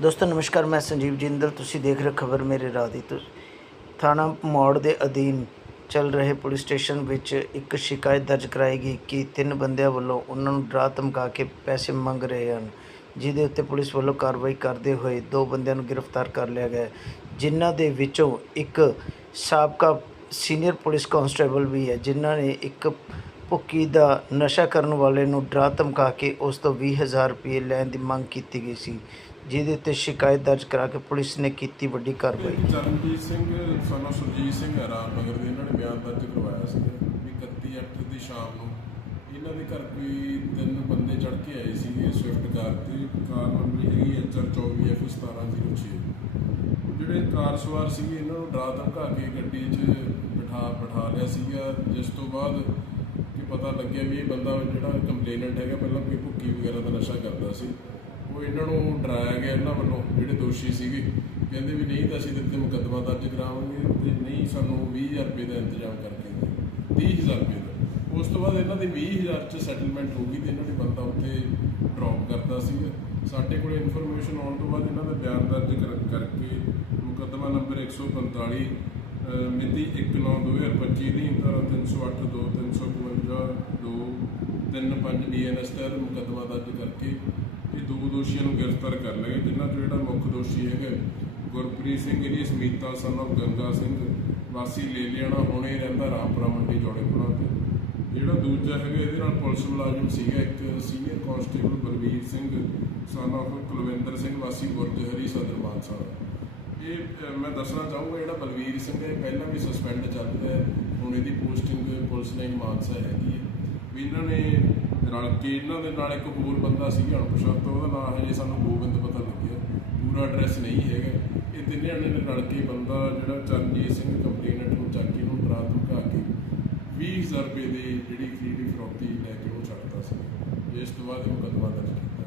ਦੋਸਤੋ, ਨਮਸਕਾਰ, ਮੈਂ ਸੰਜੀਵ ਜਿੰਦਲ। ਤੁਸੀਂ ਦੇਖ ਰਹੇ ਖਬਰ ਮੇਰੇ ਰਾਹ ਦੀ। ਥਾਣਾ ਮੌੜ ਦੇ ਅਧੀਨ ਚੱਲ ਰਹੇ ਪੁਲਿਸ ਸਟੇਸ਼ਨ ਵਿੱਚ ਇੱਕ ਸ਼ਿਕਾਇਤ ਦਰਜ ਕਰਾਈ ਗਈ ਕਿ ਤਿੰਨ ਬੰਦਿਆਂ ਵੱਲੋਂ ਉਹਨਾਂ ਨੂੰ ਡਰਾ ਧਮਕਾ ਕੇ ਪੈਸੇ ਮੰਗ ਰਹੇ ਹਨ। ਜਿਹਦੇ ਉੱਤੇ ਪੁਲਿਸ ਵੱਲੋਂ ਕਾਰਵਾਈ ਕਰਦੇ ਹੋਏ ਦੋ ਬੰਦਿਆਂ ਨੂੰ ਗ੍ਰਿਫਤਾਰ ਕਰ ਲਿਆ ਗਿਆ ਜਿਨ੍ਹਾਂ ਦੇ ਵਿੱਚੋਂ ਇੱਕ ਸਾਬਕਾ ਸੀਨੀਅਰ ਪੁਲਿਸ ਕਾਂਸਟੇਬਲ ਵੀ ਹੈ, ਜਿਨ੍ਹਾਂ ਨੇ ਇੱਕ ਭੁੱਕੀ ਦਾ ਨਸ਼ਾ ਕਰਨ ਵਾਲੇ ਨੂੰ ਡਰਾ ਧਮਕਾ ਕੇ ਉਸ ਤੋਂ 20000 ਰੁਪਏ ਲੈਣ ਦੀ ਮੰਗ ਕੀਤੀ ਗਈ ਸੀ। ਜਿਹਦੇ ਉੱਤੇ ਸ਼ਿਕਾਇਤ ਦਰਜ ਕਰਾ ਕੇ ਪੁਲਿਸ ਨੇ ਕੀਤੀ ਵੱਡੀ ਕਾਰਵਾਈ। ਚਰਨਜੀਤ ਸਿੰਘ, ਸਾਨੂੰ ਸੁਰਜੀਤ ਸਿੰਘ ਹੈ ਰਾਮਨਗਰ ਦੇ ਇਹਨਾਂ ਨੇ ਬਿਆਨ ਦਰਜ ਕਰਵਾਇਆ ਸੀ ਵੀ 31 ਅੱਠ ਦੀ ਸ਼ਾਮ ਨੂੰ ਇਹਨਾਂ ਦੇ ਘਰ ਕੋਈ ਤਿੰਨ ਬੰਦੇ ਚੜ ਕੇ ਆਏ ਸੀਗੇ ਸਵਿਫਟ ਕਾਰ ਤੇ। ਕਾਰ ਨੰਬਰ ਹੈਗੀ ਐਚਆਰ 24F 1706 ਜਿਹੜੇ ਕਾਰ ਸਵਾਰ ਸੀਗੇ, ਇਹਨਾਂ ਨੂੰ ਡਰਾ ਧਮਕਾ ਕੇ ਗੱਡੀ 'ਚ ਬਿਠਾ ਬਿਠਾ ਲਿਆ ਸੀਗਾ। ਜਿਸ ਤੋਂ ਬਾਅਦ ਕਿ ਪਤਾ ਲੱਗਿਆ ਵੀ ਇਹ ਬੰਦਾ ਜਿਹੜਾ ਕੰਪਲੇਨੈਂਟ ਹੈਗਾ, ਪਹਿਲਾਂ ਕੋਈ ਭੁੱਕੀ ਵਗੈਰਾ ਦਾ ਨਸ਼ਾ ਕਰਦਾ ਸੀ। ਉਹ ਇਹਨਾਂ ਨੂੰ ਡਰਾਇਆ ਗਿਆ, ਇਹਨਾਂ ਵੱਲੋਂ ਜਿਹੜੇ ਦੋਸ਼ੀ ਸੀਗੇ। ਕਹਿੰਦੇ ਵੀ ਨਹੀਂ ਤਾਂ ਅਸੀਂ ਤੇਰੇ ਤੇ ਮੁਕੱਦਮਾ ਦਰਜ ਕਰਾਵਾਂਗੇ ਤੇ ਨਹੀਂ ਸਾਨੂੰ 20000 ਰੁਪਏ ਦਾ ਇੰਤਜ਼ਾਮ ਕਰਕੇ ਦੇ 30000 ਰੁਪਏ ਦਾ। ਉਸ ਤੋਂ ਬਾਅਦ ਇਹਨਾਂ ਦੇ 20000 ਚ ਸੈਟਲਮੈਂਟ ਹੋ ਗਈ ਤੇ ਇਹਨਾਂ ਨੇ ਬੰਦਾ ਉੱਥੇ ਡ੍ਰੌਪ ਕਰਤਾ ਸੀਗਾ। ਸਾਡੇ ਕੋਲ ਇਨਫੋਰਮੇਸ਼ਨ ਆਉਣ ਤੋਂ ਬਾਅਦ ਇਹਨਾਂ ਦਾ ਬਿਆਨ ਦਰਜ ਕਰ- ਕਰਕੇ ਮੁਕੱਦਮਾ ਨੰਬਰ 145 ਅਹ, ਮਿਤੀ 1/9/2025 ਦੀ ਧਾਰਾ 308 2 352 2 35 ਡੀਐਨਐਸ ਤਹਿਤ ਮੁਕੱਦਮਾ ਦਰਜ ਕਰਕੇ ਇਹ ਦੋ ਦੋਸ਼ੀਆਂ ਨੂੰ ਗ੍ਰਿਫਤਾਰ ਕਰ ਲਿਆ ਜਿਨ੍ਹਾਂ ਚੋਂ ਜਿਹੜਾ ਮੁੱਖ ਦੋਸ਼ੀ ਹੈਗਾ ਗੁਰਪ੍ਰੀਤ ਸਿੰਘ ਜੀ ਸਮੀਤਾ ਸਨ of ਗੰਗਾ ਸਿੰਘ, ਵਾਸੀ ਲੇਲਿਆਣਾ, ਹੁਣੇ ਰਹਿੰਦਾ ਰਾਮਪੁਰਾ ਮੰਡੀ ਜੋੜੇਪੁਰਾ ਤੇ। ਜਿਹੜਾ ਦੂਜਾ ਹੈਗਾ, ਇਹਦੇ ਨਾਲ ਪੁਲਿਸ ਮੁਲਾਜ਼ਮ ਸੀਗਾ ਇੱਕ senior constable Balvir Singh son of Kulwinder Singh, ਵਾਸੀ ਬੁਰਜ ਸਦਰ ਮਾਨਸਾ। ਇਹ ਮੈਂ ਦੱਸਣਾ ਚਾਹੂੰਗਾ, ਜਿਹੜਾ ਬਲਵੀਰ ਸਿੰਘ ਹੈ, ਪਹਿਲਾਂ ਵੀ ਸਸਪੈਂਡ ਚੱਲ ਰਿਹਾ ਹੁਣ ਇਹਦੀ ਪੋਸਟਿੰਗ ਪੁਲਿਸ ਲਾਈਨ ਮਾਨਸਾ ਹੈਗੀ ਹੈ। ਵੀ ਇਹਨਾਂ ਨੇ ਰਲ ਕੇ ਇਹਨਾਂ ਦੇ ਨਾਲ ਇੱਕ ਹੋਰ ਬੰਦਾ ਸੀ ਅਣਪਛਾਤਾ, ਉਹਦਾ ਨਾਮ ਹਜੇ ਸਾਨੂੰ ਗੋਬਿੰਦ ਪਤਾ ਲੱਗਿਆ। ਪੂਰਾ ਐਡਰੈਸ ਨਹੀਂ ਹੈਗਾ। ਇਹ ਤਿੰਨੇ ਜਣੇ ਨੇ ਰਲ ਕੇ ਬੰਦਾ ਜਿਹੜਾ ਚਰਨਜੀਤ ਸਿੰਘ ਕੰਪਲੇਨਟ ਨੂੰ ਚੱਕ ਕੇ ਉਹਨੂੰ ਡਰਾ ਧਮਕਾ ਕੇ 20000 ਰੁਪਏ ਦੀ ਜਿਹੜੀ ਖਰੀਦੀ ਫਰੋਤੀ ਲੈ ਕੇ ਉਹ ਛੱਡਦਾ ਸੀ। ਇਸ ਤੋਂ ਬਾਅਦ ਇਹ ਮੁਕੱਦਮਾ ਦਰਜ ਕੀਤਾ।